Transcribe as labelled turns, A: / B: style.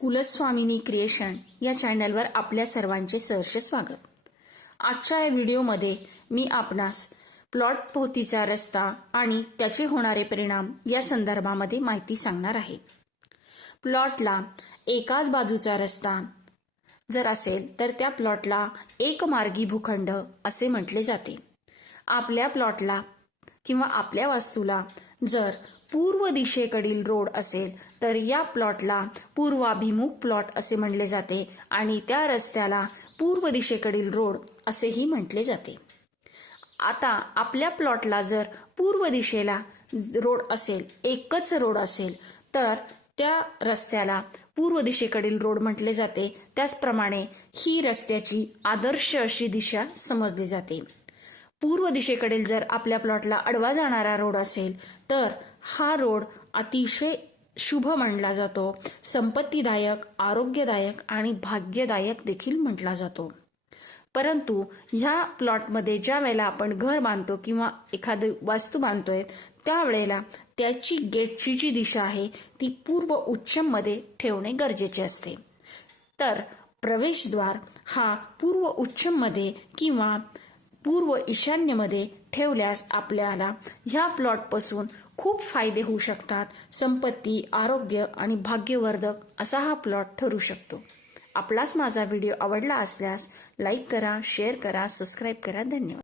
A: कुलस्वामिनी creation या चॅनलवर आपल्या सर्वांचे सहर्ष स्वागत. आजच्या या व्हिडिओमध्ये मी आपणास प्लॉट भोवतीचा रस्ता आणि त्याचे होणारे परिणाम या संदर्भामध्ये माहिती सांगणार आहे. प्लॉटला एकाच बाजूचा रस्ता जर असेल तर त्या प्लॉटला एकमार्गी भूखंड असे म्हटले जाते. आपल्या प्लॉटला किंवा आपल्या वास्तूला जर पूर्व दिशेकडील रोड असेल तर या प्लॉटला पूर्वाभिमुख प्लॉट असे म्हणले जाते आणि त्या रस्त्याला पूर्व दिशेकडील रोड असेही म्हटले जाते. आता आपल्या प्लॉटला जर पूर्व दिशेला रोड असेल एकच रोड असेल तर त्या रस्त्याला पूर्व दिशेकडील रोड म्हटले जाते. त्याचप्रमाणे ही रस्त्याची आदर्श अशी दिशा समजली जाते. पूर्व दिशेकडील जर आपल्या प्लॉटला अडवा जाणारा रोड असेल तर हा रोड अतिशय शुभ मानला जातो. संपत्तीदायक आरोग्यदायक आणि भाग्यदायक देखील म्हटला जातो. परंतु ह्या प्लॉटमध्ये ज्या वेळेला आपण घर बांधतो किंवा एखादी वास्तू बांधतोय त्यावेळेला त्याची गेटची जी दिशा आहे ती पूर्व उच्चममध्ये ठेवणे गरजेचे असते. तर प्रवेशद्वार हा पूर्व उच्चममध्ये किंवा पूर्व ईशान्यमध्ये ठेवल्यास आपल्याला ह्या प्लॉटपासून खूप फायदे होऊ शकतात. संपत्ती आरोग्य आणि भाग्यवर्धक असा हा प्लॉट ठरू शकतो. आपलाच माझा व्हिडिओ आवडला असल्यास लाईक करा शेअर करा सबस्क्राईब करा. धन्यवाद.